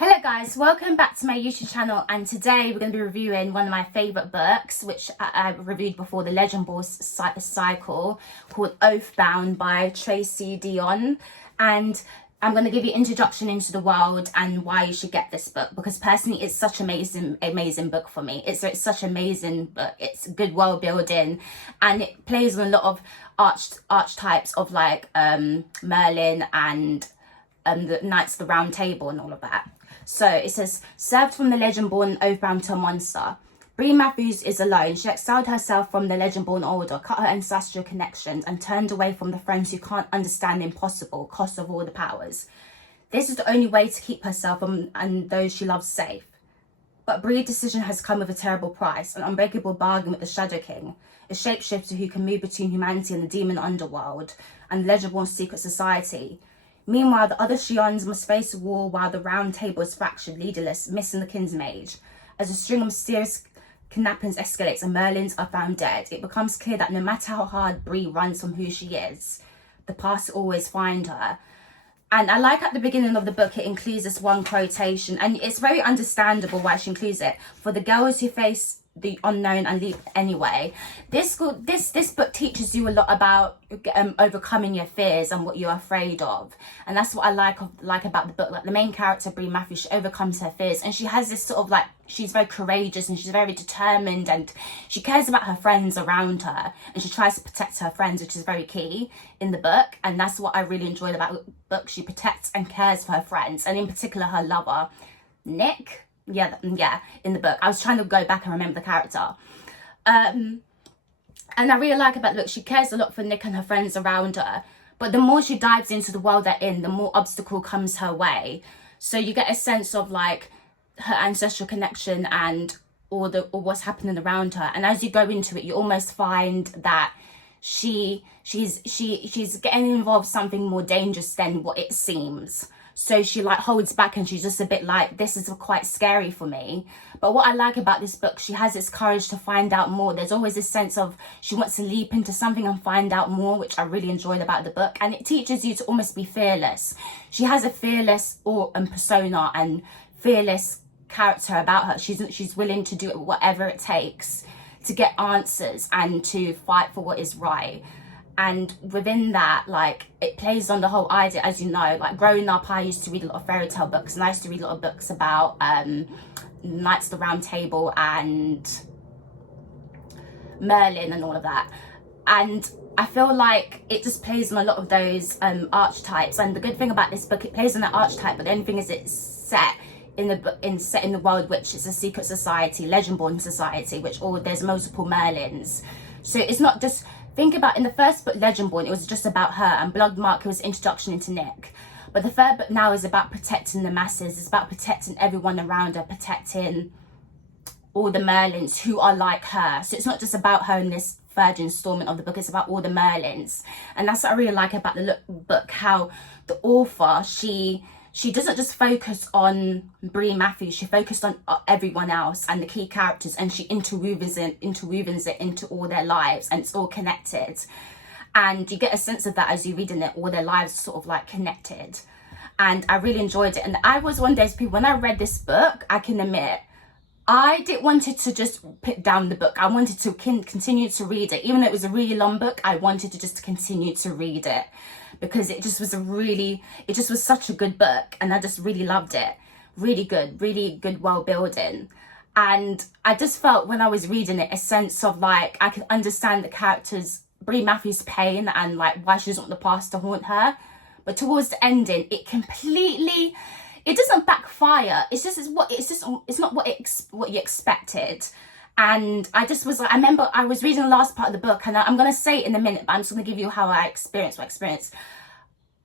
Hello guys, welcome back to my YouTube channel, and today we're going to be reviewing one of my favourite books, which I reviewed before, the Legendborn cycle, called Oathbound by Tracy Deonn. And I'm going to give you an introduction into the world and why you should get this book, because personally it's such an amazing book for me. It's such an amazing book. It's good world building, and it plays on a lot of archetypes of like Merlin and the Knights of the Round Table and all of that. So it says, served from the Legendborn Oathbound to a monster. Bree Matthews is alone. She exiled herself from the Legendborn order, cut her ancestral connections, and turned away from the friends who can't understand the impossible cost of all the powers. This is the only way to keep herself and those she loves safe. But Bree's decision has come with a terrible price, an unbreakable bargain with the Shadow King, a shapeshifter who can move between humanity and the demon underworld, and the Legendborn's secret society. Meanwhile, the other Shions must face a war while the Round Table is fractured, leaderless, missing the Kinsmage. As a string of mysterious kidnappings escalates and Merlins are found dead, it becomes clear that no matter how hard Bree runs from who she is, the past will always find her. And I like at the beginning of the book, it includes this one quotation, and it's very understandable why she includes it. For the girls who face the unknown and leap anyway. This book teaches you a lot about overcoming your fears and what you're afraid of, and that's what I like about the book. Like the main character, Bree Matthews, she overcomes her fears, and she has this sort of like, she's very courageous and she's very determined, and she cares about her friends around her, and she tries to protect her friends, which is very key in the book. And that's what I really enjoyed about the book. She protects and cares for her friends, and in particular her lover, Nick. Yeah, in the book. I was trying to go back and remember the character. And I really like about the book, she cares a lot for Nick and her friends around her. But the more she dives into the world they're in, the more obstacle comes her way. So you get a sense of like her ancestral connection and all what's happening around her. And as you go into it, you almost find that she's getting involved in something more dangerous than what it seems. So she like holds back, and she's just a bit like, this is quite scary for me. But what I like about this book, she has this courage to find out more. There's always this sense of she wants to leap into something and find out more, which I really enjoyed about the book. And it teaches you to almost be fearless. She has a fearless persona and fearless character about her. She's willing to do whatever it takes to get answers and to fight for what is right. And within that, like, it plays on the whole idea, as you know, like growing up, I used to read a lot of fairy tale books, and I used to read a lot of books about Knights of the Round Table and Merlin and all of that. And I feel like it just plays on a lot of those archetypes. And the good thing about this book, it plays on that archetype, but the only thing is it's set in the world, which is a secret society, Legendborn society, which there's multiple Merlins. So it's not just, think about in the first book, Legendborn, it was just about her, and Bloodmark was introduction into Nick. But the third book now is about protecting the masses. It's about protecting everyone around her, protecting all the Merlins who are like her. So it's not just about her in this third installment of the book, it's about all the Merlins. And that's what I really like about the book, how the author, she doesn't just focus on Bree Matthews, she focused on everyone else and the key characters, and she interweaves it into all their lives, and it's all connected. And you get a sense of that as you read in it, all their lives sort of like connected. And I really enjoyed it. And I was one of those people, when I read this book, I can admit, I didn't want it to just put down the book. I wanted to continue to read it. Even though it was a really long book, I wanted to just continue to read it, because it just was such a good book, and I just really loved it. Really good world building. And I just felt when I was reading it, a sense of like, I could understand the characters, Bree Matthews' pain and like why she doesn't want the past to haunt her. But towards the ending, it doesn't backfire. It's not what you expected. And I just was like, I remember I was reading the last part of the book, and I'm going to say it in a minute, but I'm just going to give you how I experienced my experience.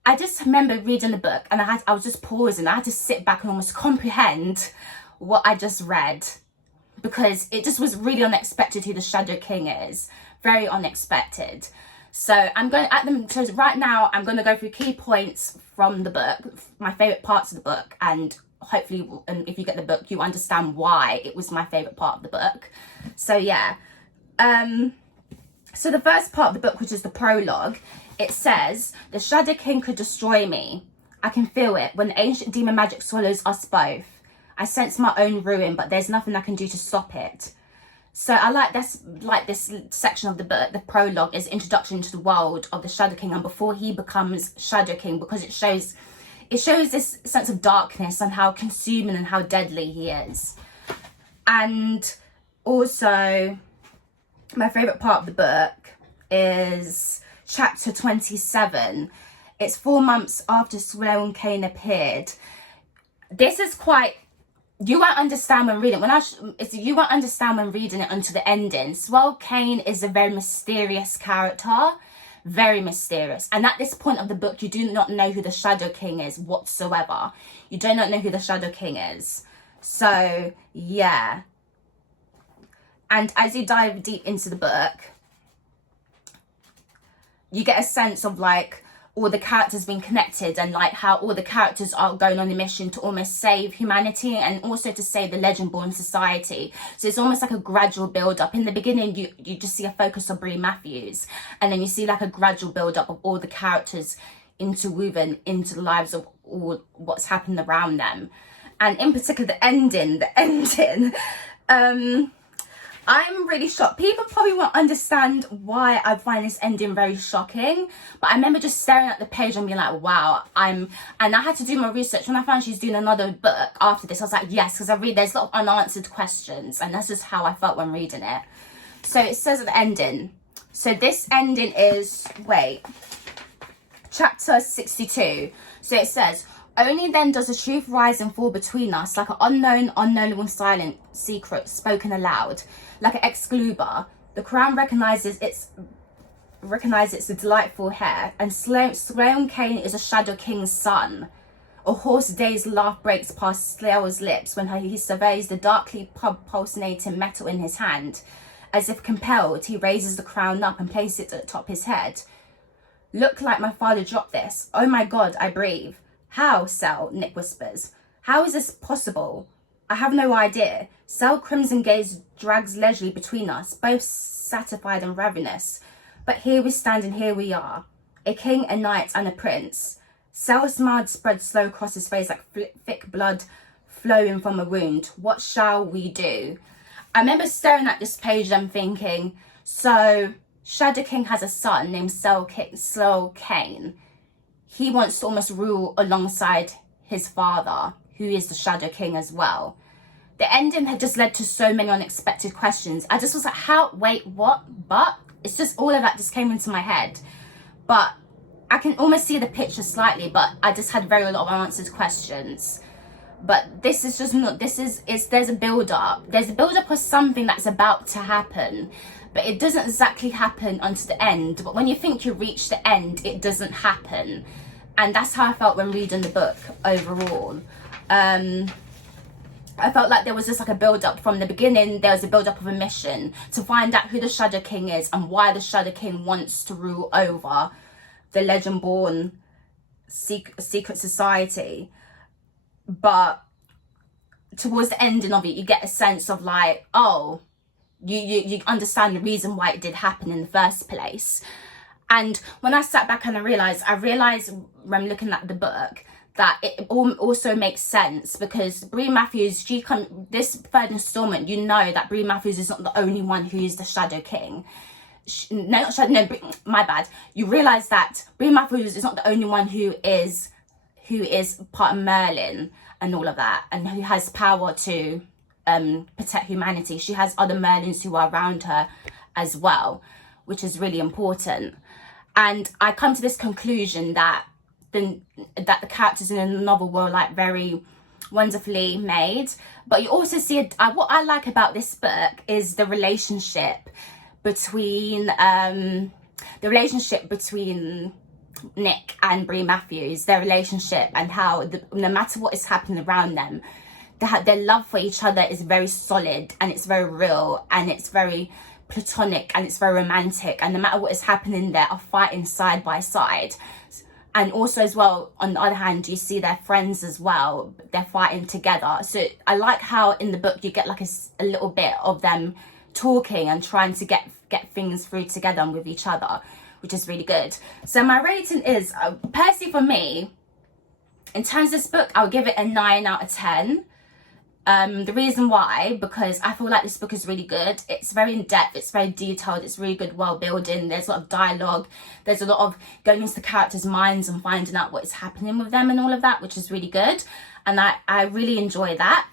I just remember reading the book, and I was just pausing. I had to sit back and almost comprehend what I just read, because it just was really unexpected who the Shadow King is. Very unexpected. So right now I'm going to go through key points from the book, my favourite parts of the book, and hopefully if you get the book, you understand why it was my favourite part of the book. So yeah. So the first part of the book, which is the prologue, it says, the Shadow King could destroy me. I can feel it. When the ancient demon magic swallows us both, I sense my own ruin, but there's nothing I can do to stop it. So I like this section of the book. The prologue is introduction to the world of the Shadow King, and before he becomes Shadow King, because it shows this sense of darkness and how consuming and how deadly he is. And also, my favourite part of the book is chapter 27. It's 4 months after Sloane Kane appeared. This is quite, you won't understand when reading you won't understand when reading it until the ending. Sloane Kane is a very mysterious character, very mysterious. And at this point of the book, you do not know who the Shadow King is whatsoever. You do not know who the Shadow King is. So yeah. And as you dive deep into the book, you get a sense of like all the characters being connected, and like how all the characters are going on a mission to almost save humanity and also to save the Legendborn society. So it's almost like a gradual build up. In the beginning, you just see a focus on Bree Matthews, and then you see like a gradual build up of all the characters interwoven into the lives of all what's happened around them. And in particular, the ending, I'm really shocked. People probably won't understand why I find this ending very shocking, but I remember just staring at the page and being like, wow, and I had to do my research. When I found she's doing another book after this, I was like, yes, because there's a lot of unanswered questions, and that's just how I felt when reading it. So it says at the ending. So this ending is, chapter 62. So it says, only then does the truth rise and fall between us, like an unknowable silent secret spoken aloud. Like an Excalibur, the crown recognizes its delightful hair, and Sloane Kane is a Shadow King's son. A hoarse-dazed laugh breaks past Slael's lips when he surveys the darkly pulsating metal in his hand. As if compelled, he raises the crown up and places it atop his head. Look like my father dropped this. Oh my God, I breathe. How, Sel? Nick whispers. How is this possible? I have no idea. Sel crimson gaze drags leisurely between us, both satisfied and ravenous. But here we stand and here we are. A king, a knight, and a prince. Sel's smile spread slow across his face like thick blood flowing from a wound. What shall we do? I remember staring at this page and thinking, so Shadow King has a son named Sloane Kane. He wants to almost rule alongside his father, who is the Shadow King as well. The ending had just led to so many unexpected questions. I just was like, wait, what? But it's just all of that just came into my head. But I can almost see the picture slightly, but I just had very lot of unanswered questions. But this is just not, there's a build up. There's a build up of something that's about to happen, but it doesn't exactly happen until the end. But when you think you reach the end, it doesn't happen. And that's how I felt when reading the book overall. I felt like there was just like a build-up from the beginning. There was a build-up of a mission to find out who the Shadow King is and why the Shadow King wants to rule over the Legendborn secret society. But towards the ending of it, you get a sense of like, oh, you understand the reason why it did happen in the first place. And when I sat back and I realized when looking at the book that it also makes sense, because Bree Matthews, this third installment, you know that Bree Matthews is not the only one who is the Shadow King. My bad. You realize that Bree Matthews is not the only one who is part of Merlin and all of that, and who has power to protect humanity. She has other Merlins who are around her as well, which is really important. And I come to this conclusion that the characters in the novel were like very wonderfully made. But you also see what I like about this book is the relationship between Nick and Bree Matthews, their relationship, and how no matter what is happening around them, their love for each other is very solid, and it's very real, and it's very platonic, and it's very romantic, and no matter what is happening, they are fighting side by side. And also as well, on the other hand, you see their friends as well, they're fighting together. So I like how in the book you get like a little bit of them talking and trying to get things through together and with each other, which is really good. So my rating is, personally for me, In terms of this book, I'll give it a 9 out of 10. The reason why, because I feel like this book is really good. It's very in-depth, it's very detailed, it's really good world building, there's a lot of dialogue, there's a lot of going into the characters' minds and finding out what is happening with them and all of that, which is really good. And I really enjoy that.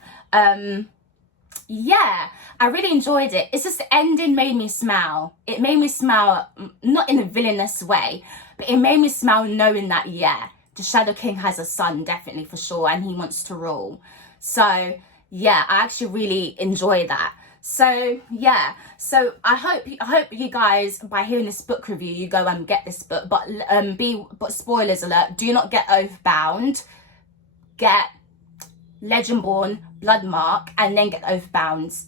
Yeah, I really enjoyed it. It's just the ending made me smile. It made me smile, not in a villainous way, but it made me smile knowing that, yeah, the Shadow King has a son, definitely, for sure, and he wants to rule. So yeah, I actually really enjoy that. So yeah, so I hope you guys, by hearing this book review, you go and get this book. But spoilers alert, do not get Oathbound. Get Legendborn, Bloodmark, and then get Oathbound's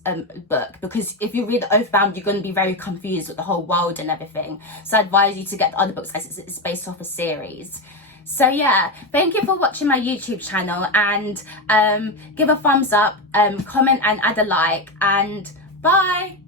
book, because if you read Oathbound, you're going to be very confused with the whole world and everything. So I advise you to get the other books as it's based off a series. So yeah, thank you for watching my YouTube channel, and give a thumbs up, comment and add a like, and bye.